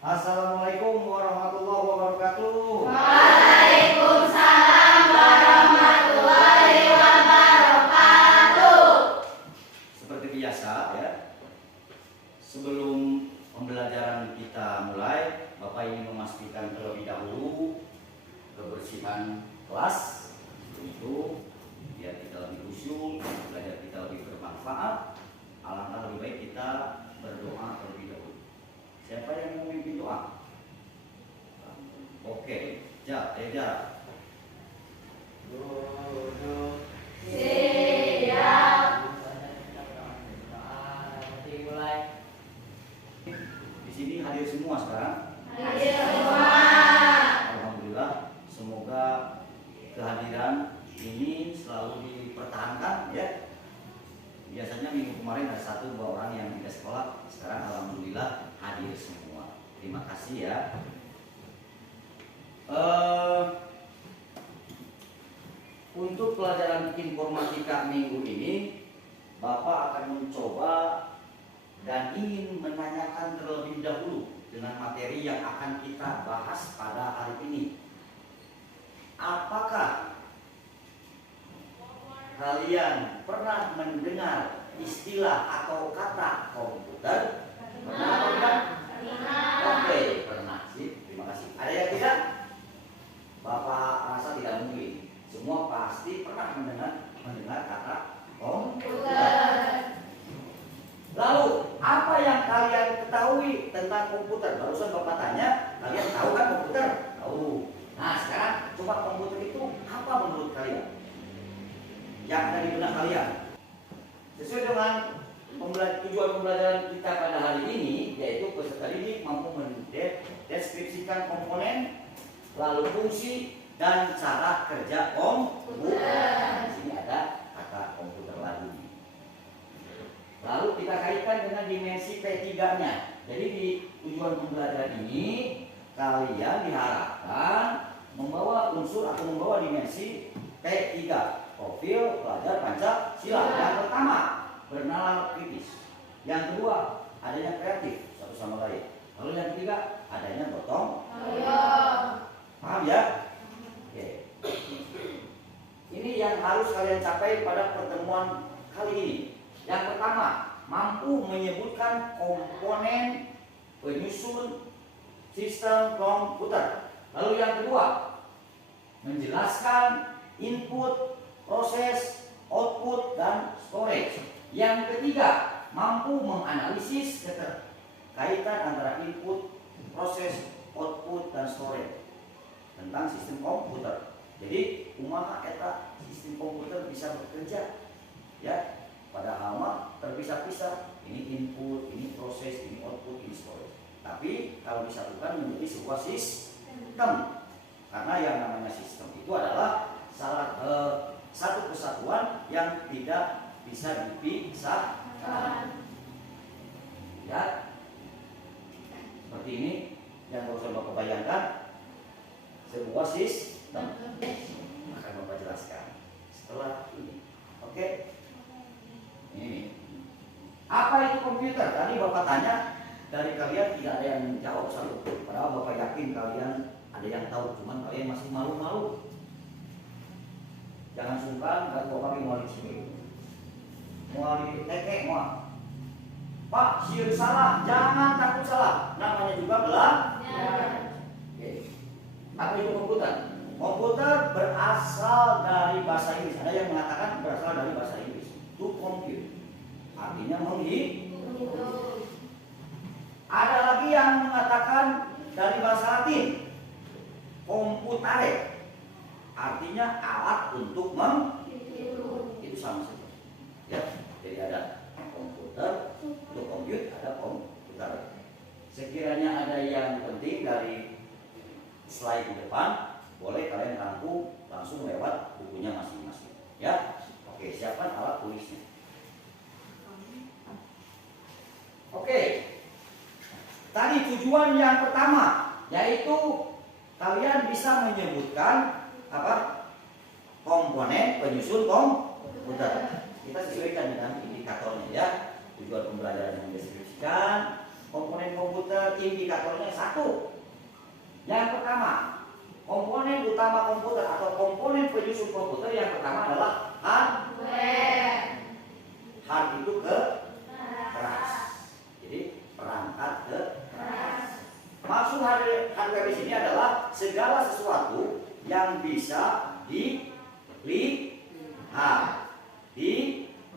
Assalamualaikum warahmatullahi wabarakatuh. Waalaikumsalam warahmatullahi wabarakatuh. Seperti biasa ya, sebelum pembelajaran kita mulai, Bapak ingin memastikan terlebih dahulu kebersihan kelas, itu biar kita lebih khusyuk, belajar kita lebih bermanfaat. Alangkah lebih baik kita berdoa terlebih dahulu. Siapa yang mau memimpin doa? Oke, siap. Di sini hadir semua sekarang. Hadir semua. Alhamdulillah, semoga kehadiran ini selalu dipertahankan ya. Biasanya minggu kemarin ada 1-2 orang yang tidak sekolah, sekarang alhamdulillah hadir semua. Terima kasih ya. Untuk pelajaran informatika minggu ini, Bapak akan mencoba dan ingin menanyakan terlebih dahulu dengan materi yang akan kita bahas pada hari ini. Apakah kalian pernah mendengar istilah atau kata komputer? Pernah atau tidak? Oke, pernah sih. Terima kasih. Ada yang tidak? Bapak rasa tidak mungkin. Semua pasti pernah mendengar kata komputer. Lalu, apa yang kalian ketahui tentang komputer? Barusan Bapak tanya, kalian tahu kan komputer? Tahu. Nah, sekarang coba komputer itu apa menurut kalian? Yang ada di benak kalian. Sesuai dengan tujuan pembelajaran kita pada hari ini, yaitu peserta didik mampu mendeskripsikan komponen, lalu fungsi dan cara kerja komputer. Di sini ada kata komputer lagi. Lalu kita kaitkan dengan dimensi P3-nya. Jadi di tujuan pembelajaran ini kalian diharapkan membawa unsur atau membawa dimensi P3. Profil pelajar Pancasila. Yang pertama, bernalar kritis. Yang kedua, adanya kreatif satu sama lain. Lalu yang ketiga, adanya gotong royong. Paham ya? Oke. Ini yang harus kalian capai pada pertemuan kali ini. Yang pertama, mampu menyebutkan komponen penyusun sistem komputer. Lalu yang kedua, menjelaskan input, proses, output, dan storage. Yang ketiga, mampu menganalisis keterkaitan antara input, proses, output, dan storage tentang sistem komputer. Jadi, kumaha eta sistem komputer bisa bekerja, ya, padahal mah terpisah-pisah. Ini input, ini proses, ini output, ini storage. Tapi kalau disatukan menjadi sebuah sistem. Karena yang namanya sistem itu adalah satu kesatuan yang tidak bisa dipisahkan. Ya, seperti ini yang barusan Bapak bayangkan, sebuah sistem. Akan Bapak jelaskan setelah ini. Oke? Ini. Apa itu komputer? Tadi Bapak tanya, dari kalian tidak ada yang jawab satu. Padahal Bapak yakin kalian ada yang tahu, cuman kalian masih malu-malu. Jangan sungkan, dan Bapak mau di sini. Mau di teke, mau. Pak, sieun salah, jangan takut salah. Namanya juga belajar. Oke. Apa itu komputer? Komputer berasal dari bahasa Inggris. Ada yang mengatakan berasal dari bahasa Inggris. To compute. Artinya menghitung. Ada lagi yang mengatakan dari bahasa Latin. Computare. Artinya alat untuk menghitung. Itu sama saja. Ya, jadi ada komputer, untuk compute ada komputer. Sekiranya ada yang penting dari slide di depan, boleh kalian rangkum langsung lewat bukunya masing-masing. Ya, oke, siapkan alat tulisnya. Oke, tadi tujuan yang pertama yaitu kalian bisa menyebutkan apa? Komponen penyusun komputer. Kita sesuaikan dengan indikatornya ya. Tujuan pembelajaran yang mendeskripsikan komponen komputer indikatornya satu. Yang pertama, komponen utama komputer atau komponen penyusun komputer yang pertama adalah hardware. hard itu ke keras. Jadi perangkat ke Keras. maksud hardware di sini adalah segala sesuatu yang bisa dilihat, dipegang,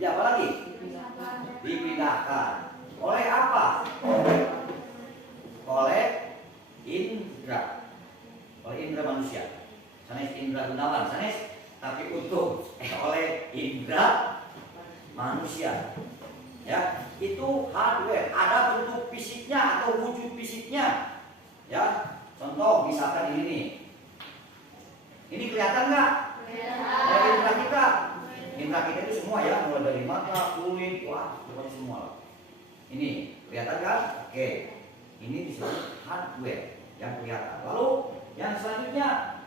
apa lagi? Dipindahkan. Oleh apa? Oleh indra. Oleh indra manusia. Sanes indra gunawan, sanes tapi untuk oleh indra manusia. Ya, itu hardware. Ada bentuk fisiknya atau wujud fisiknya. Ya, contoh misalkan ini nih. Ini kelihatan nggak? Dari indra kita. Indra kita itu semua ya, mulai dari mata, kulit, wah, pokoknya semua. Ini kelihatan kan? Oke. Ini disebut hardware yang kelihatan. Lalu yang selanjutnya,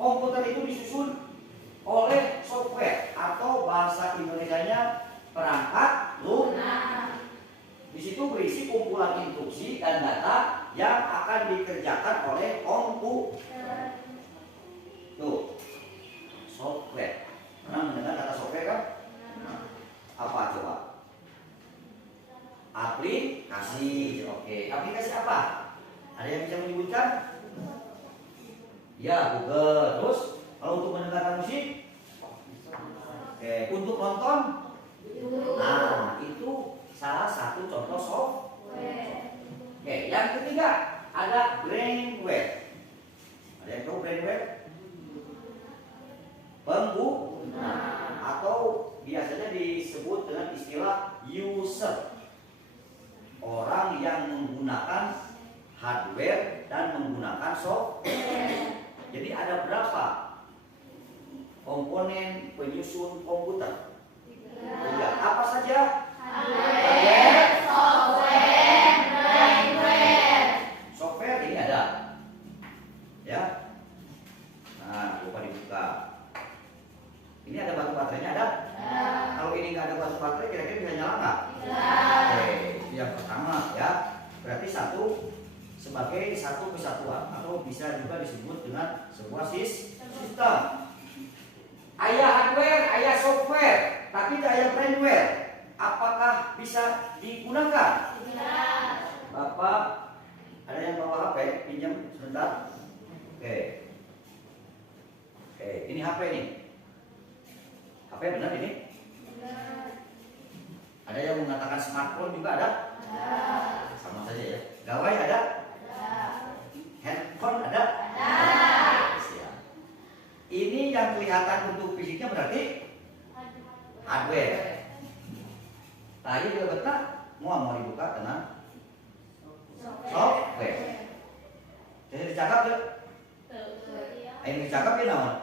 komputer itu disusun oleh software atau bahasa Indonesianya perangkat lunak. Di situ berisi kumpulan instruksi dan data yang akan dikerjakan oleh komputer. Tuh, software. Pernah mendengar kata software kan? Apa coba? Aplikasi. Oke, aplikasi apa? Ada yang bisa menyebutkan? Ya, Google. Terus, kalau untuk mendengarkan musik? Oke, untuk nonton? Nah, itu salah satu contoh software. Oke, yang ketiga ada brainware. Ada yang tahu brainware? Pengguna atau biasanya disebut dengan istilah user. Orang yang menggunakan hardware dan menggunakan software. Jadi ada berapa komponen penyusun komputer? Tiga. Apa saja? Hardware, software, brainware. Software ini ada, ya. Nah, lupa dibuka. Ini ada batu baterainya ada? Kalau ini nggak ada batu baterai, kira-kira bisa nyala nggak? Oke, itu yang pertama ya. Berarti satu sebagai satu kesatuan atau bisa juga disebut dengan sebuah sistem. Ayah hardware, ayah software, tapi tidak ayah brainware. Apakah bisa digunakan? Bapak, ada yang bawa HP? Pinjam sebentar. Oke. Oke, ini HP nih. HP benar ini? Ada yang mengatakan smartphone juga ada? Sama saja ya. Gawai ada? Handphone ada? Siap. Ini yang kelihatan bentuk fisiknya berarti hardware. Tadi juga betul, mau dibuka tenang. Software. Jadi dicakap ya? Ini dicakap ya naon?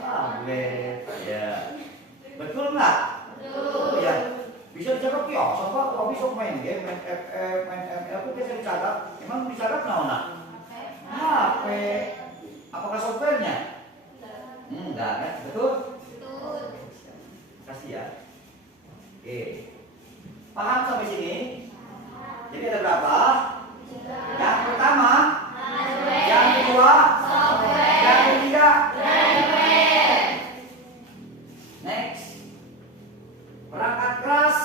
Hardware. Ya. Betul nggak? Betul ya. Bisa dicakap ya. Coba kalau bisa main game, main FF, main ML itu bisa dicakap. Emang dicakap naon nak? HP. Apakah softwarenya? Enggak kan? Betul? Kasih ya. Oke. Paham sampai sini? Jadi ada berapa? Yang pertama, yang kedua, yang ketiga, next. Perangkat keras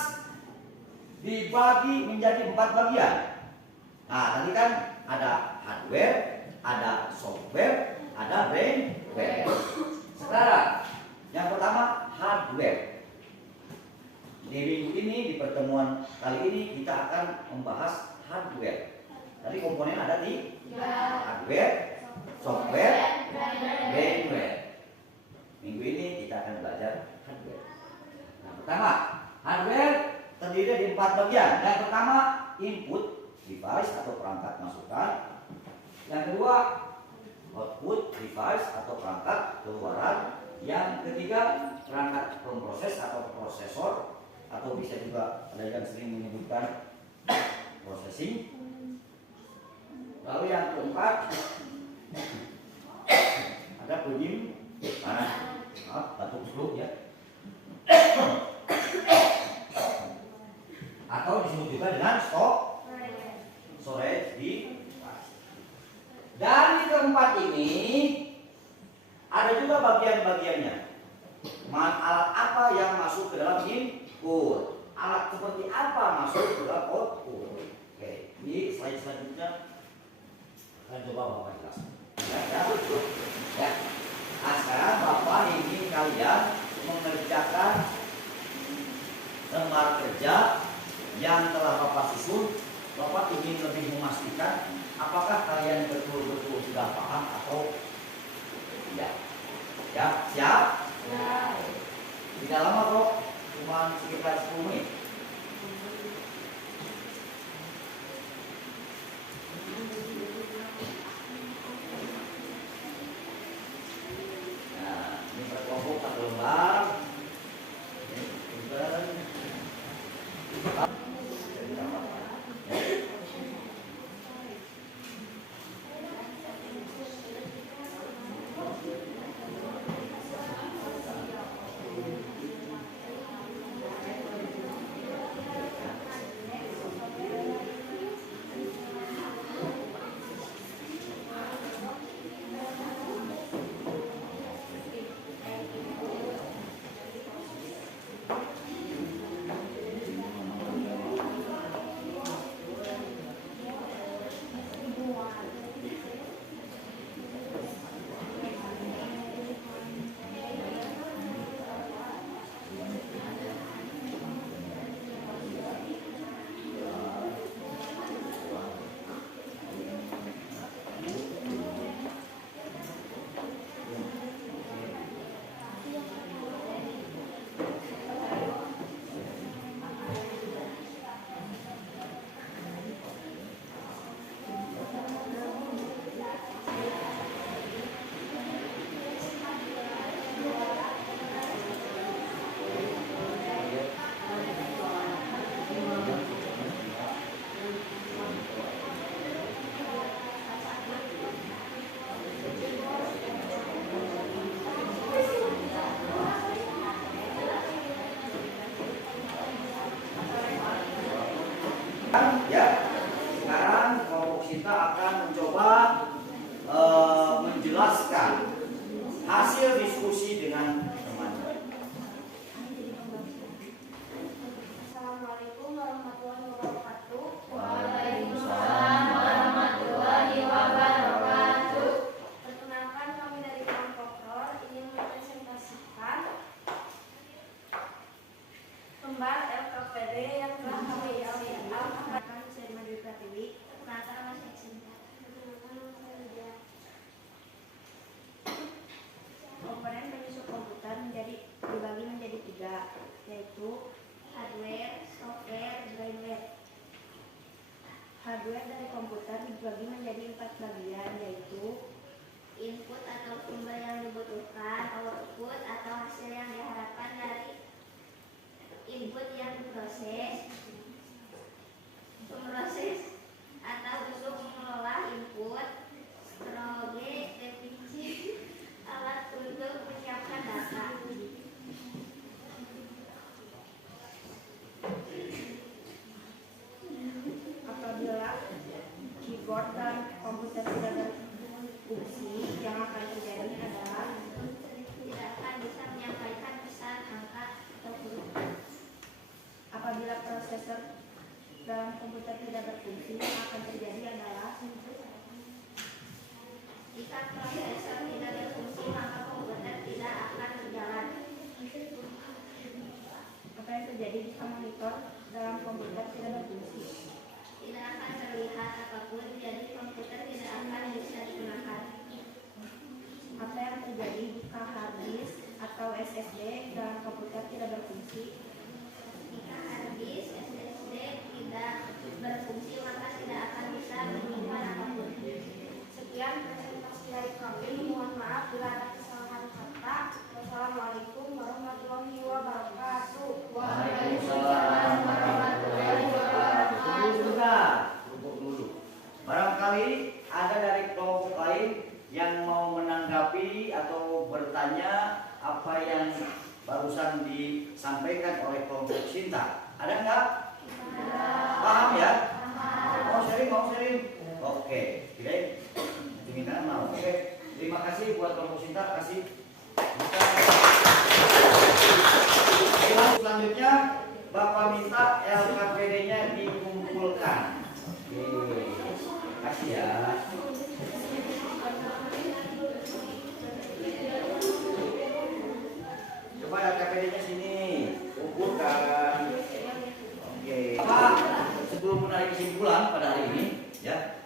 dibagi menjadi 4 bagian. Nah, tadi kan ada hardware, ada software, ada brainware. Sekarang, yang pertama hardware. Di minggu ini, di pertemuan kali ini kita akan membahas hardware. Tadi komponen ada di hardware, software, brainware. Minggu ini kita akan belajar hardware. Nah, pertama, hardware terdiri dari 4 bagian. Yang pertama, input device atau perangkat masukan. Yang kedua, output device atau perangkat keluaran. Yang ketiga, perangkat pemproses atau prosesor, atau bisa juga ada yang sering menyebutkan processing. Lalu yang keempat, ada batuk dulu ya. atau disebut juga dengan storage device. Dari keempat ini ada juga bagian-bagiannya. Alat apa yang masuk ke dalam input? Alat seperti apa masuk ke dalam output? Oke, di slide selanjutnya akan coba Bapak jelaskan. Ya. Nah, sekarang Bapak ingin kalian mengerjakan lembar kerja yang telah Bapak susun. Bapak ingin lebih memastikan apakah kalian betul-betul sudah paham atau tidak. Ya, siap? Tidak lama kok, cuma sekitar 10 menit. Nah, ini berkelompok satu lembar. Ya, sekarang kelompok kita akan mencoba menjelaskan hasil diskusi dengan teman-teman. Assalamualaikum warahmatullahi wabarakatuh. Waalaikumsalam warahmatullahi wabarakatuh. Perkenalkan, kami dari kelompok ROR ingin mempresentasikan lembar LKPD yang telah kami akan saya Madu Pratiwi. Perkenalkan Mas Eksin. Komponen penyusun komputer dibagi menjadi 3, yaitu hardware, software, firmware. Hardware dari komputer dibagi menjadi 4 bagian, yaitu input atau sumber yang dibutuhkan, output atau hasil yang diharapkan dari input yang diproses, pemroses atau untuk mengelola input, storage, definisi alat untuk menyiapkan data. Apabila keyboard dan komputer tidak berfungsi, yang akan terjadi adalah tidak akan bisa menyampaikan pesan, angka, atau huruf. Apabila prosesor dalam komputer tidak berfungsi, yang akan terjadi adalah jika prosesor tidak berfungsi, maka komputer tidak akan berjalan. Apa yang terjadi jika monitor dalam komputer tidak berfungsi? Tidak akan terlihat apapun, jadi komputer tidak akan bisa digunakan. Apa yang terjadi jika hard disk atau SSD dalam komputer tidak berfungsi? Jika hard disk SSD tidak berfungsi, maka tidak akan bisa menyimpan apapun. Sekian presentasi dari kami. Mohon maaf bila ada kesalahan kata. Wassalamualaikum warahmatullahi wabarakatuh. Waalaikumsalam warahmatullahi wabarakatuh. Tunggu dulu. Barangkali ada dari kelompok lain yang mau menanggapi atau bertanya apa yang barusan disampaikan oleh kelompok Sinta. Ada nggak? minta LKPD-nya dikumpulkan. Oke, kasih ya. Coba LKPD-nya sini, kumpulkan. Oke, Pak, sebelum menarik kesimpulan pada hari ini, ya,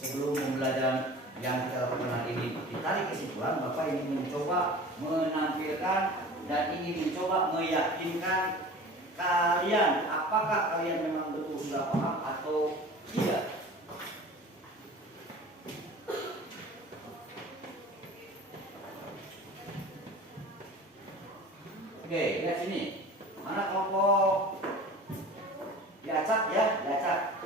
sebelum pembelajaran yang kita lakukan hari ini ditarik kesimpulan, Bapak ingin mencoba menampilkan dan ingin mencoba meyakinkan kalian apakah kalian memang betul sudah paham atau tidak. Oke, lihat sini. Mana kelompok diacak ya, diacak.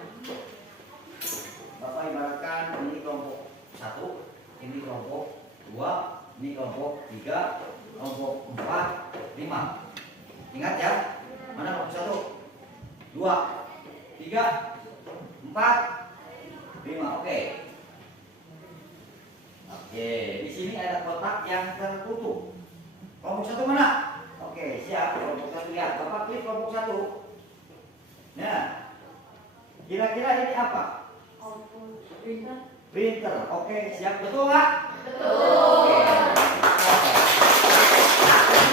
Bapak ibaratkan ini kelompok 1, ini kelompok 2, ini kelompok 3, kelompok 4, 5. Ingat ya, mana kelompok 1, 2, 3, 4, 5. Oke. Oke, di sini ada kotak yang tertutup. Kelompok 1 mana? Oke, siap. Kelompok 1 lihat. Bapak klik kelompok 1. Nah, kira-kira ini apa? Printer. Oke, siap. Betul nggak? Betul. Oke.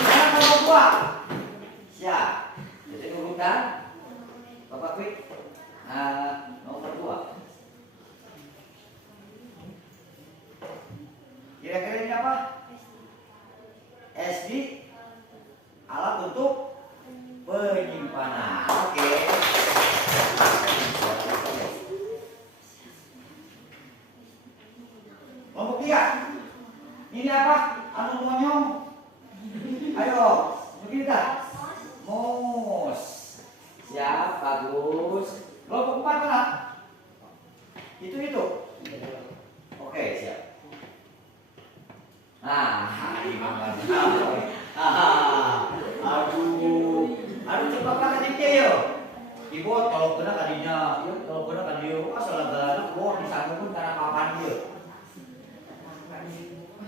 Mana kelompok 2? Siap. Jadi urutan. Bapak klik nomor 2. Kira-kira ini apa? SD, alat untuk penyimpanan. Oke. Kelompok 3. Ini apa? Anu monyong. Ayo, begini kan? Mus. Siap, bagus. Kelompok 4 mana? Itu. Oke, siap. Nah, ini mana? Aduh cepat pakai dikit yo. Keyboard kalau kena kadinya, kalau kena kadinya, asal agak keyboard disambung pun karena papan dia.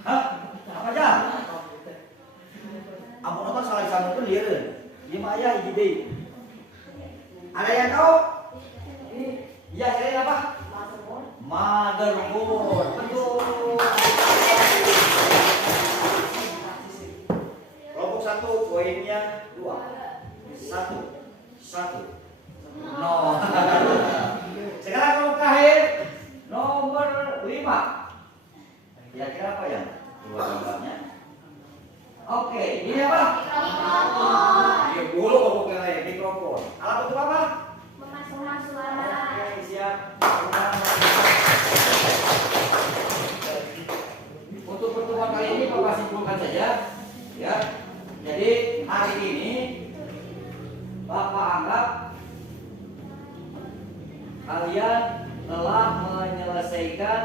Hah? Apa aja? Ampun nonton salah disambung pun dia deh. Dia mah ayah ide. Ada yang tahu? Iya, saya apa? Motherboard. Betul. Kelompok 1 poinnya 2. 1. No. Sekarang kelompok terakhir nomor 5. Kira-kira apa ya? Dua gambarnya. Oke, ini apa? Mikrofon. Iya, dulu kelompok yang lain mikrofon. Alat untuk apa? Memasukkan suara. Oke, siap. Untuk pertemuan kali ini Bapak simpulkan saja, ya. Jadi hari ini Bapak anggap kalian telah menyelesaikan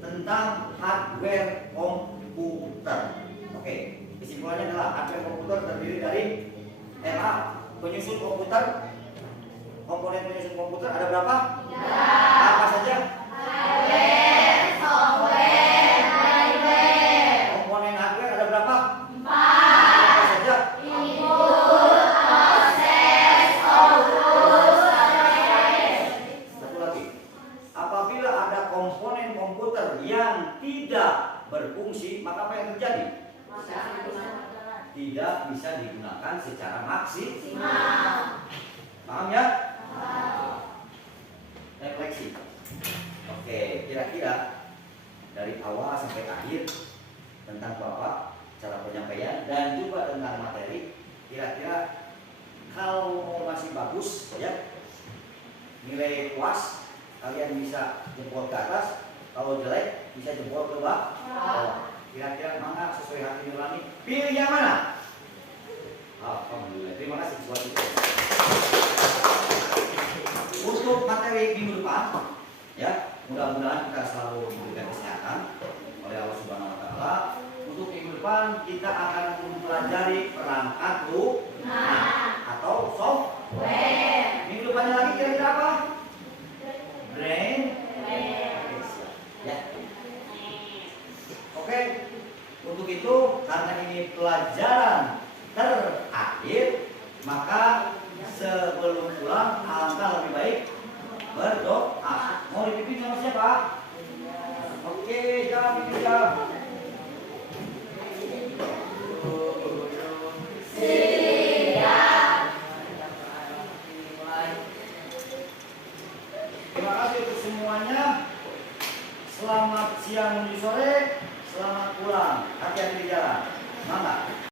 tentang hardware komputer. Oke, kesimpulannya adalah hardware komputer terdiri dari penyusun komputer. Komponen penyusun komputer ada berapa? 3. Apa saja? Hardware, software, firmware. Komponen hardware ada berapa? 4. Apa saja? Input, proses, output, storage. Satu lagi. Apabila ada komponen komputer yang tidak berfungsi, maka apa yang terjadi? Tidak bisa digunakan secara maksimal. Paham ya? Refleksi. Oke, kira-kira dari awal sampai akhir tentang Bapak, cara penyampaian dan juga tentang materi, kira-kira kalau masih bagus ya, nilai puas kalian bisa jempol ke atas, kalau jelek bisa jempol ke bawah. Kira-kira mana sesuai hati nurani? Pilih yang mana? Alhamdulillah. Terima kasih buat itu. Untuk materi minggu depan, ya mudah-mudahan kita selalu diberikan kesehatan oleh Allah Subhanahu Wa Taala. Untuk minggu depan kita akan mempelajari perangkat lunak atau software. Minggu depannya lagi kira-kira apa? Brain. Ya. Oke. Untuk itu karena ini pelajaran terakhir, Maka sebelum pulang alangkah lebih baik berdoa. Mau dipimpin sama siapa? Oke, jam pimpin jam. Terima kasih untuk semuanya. Selamat siang menuju sore. Selamat pulang. Hati-hati di jalan. Mantap.